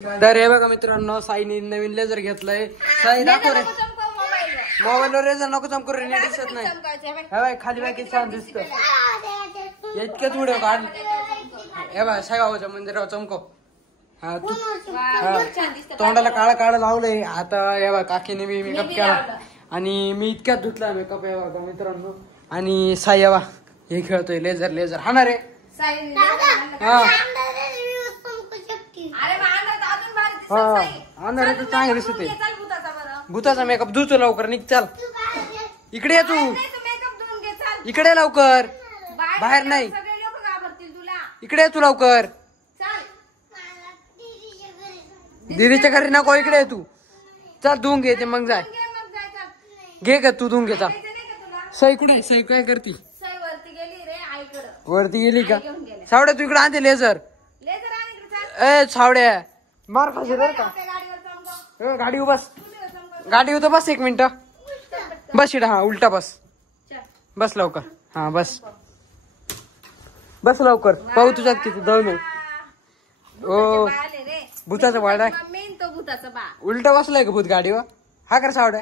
तर हे बघा मित्रांनो, साईने नवीन लेझर घेतलाय. साई दाखव रे मोबाईल वर लेझर नको चमकू रे, नीट दिसत नाही. हे बाय खाली बाकी छान दिसत. इतक्याच व्हिडिओ काढ. हे बाय साईबाबाच्या मंदिरावर चमकव. हा तू तोंडाला काळा काळा लावलंय. आता हे बघा काकीने मी मेकअप केला आणि मी इतक्यात धुतला मेकअप. हे बघा मित्रांनो, आणि साई बा हे खेळतोय लेझर लेझर. हा ना रे हा अंधार तर चांगलं दिसत. भूताचा मेकअप धुतो लवकर. निघ चल इकडे ये तू. इकडे लवकर, बाहेर नाही. इकडे तू लवकर. दिदीच्या घरी नको, इकडे तू. चल धुवून घे ते मग जाय. घे का तू धुवून घे. चल सई कुठे? सई काय करती? वरती गेली का? सावड्या तू इकडे आणते लेझर. ए सावड्या मार खाशी बर का. गाडी बस, गाडी होतं बस. 1 मिनिट बस इकडे. हा उलटा बस. बस लवकर. हा बस बस लवकर. पाहू तुझ्यात किती दम आहे. ओ भूताचा बाळ आहे. उलटा बसलाय का भूत गाडीवर? हा कर सावड्या.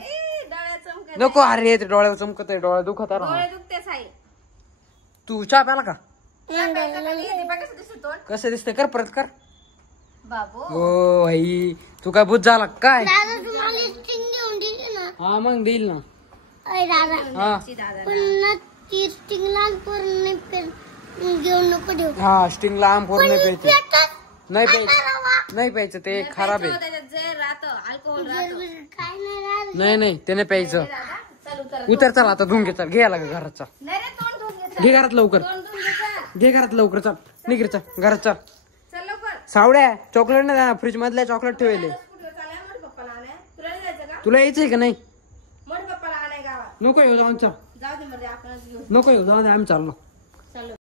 नको अरे, ते डोळ्यावर चमकत आहे. डोळ्या दुखत आहे. तू चहा प्याला का? कसं दिसतंय? कर परत कर. हो भाई तू काय भूत झाला काय? हा मग देईल ना. हा स्टिंग लांब पोर नाही प्यायचं. नाही प्यायचं, नाही प्यायचं. ते खराब आहे. नाही नाही ते नाही प्यायचं. उतर चल आता धुवून घे. चल घे याला घरात. चल घे घरात लवकर. घे घरात लवकर. चल निघ रे. चल घरात चल. सावड्या चॉकलेट नाही फ्रीज मधल्या चॉकलेट ठेवले. तुला यायचंय का नाही? नको येऊ जाऊन. चल नको येऊ जाऊन. आम्ही चाललो.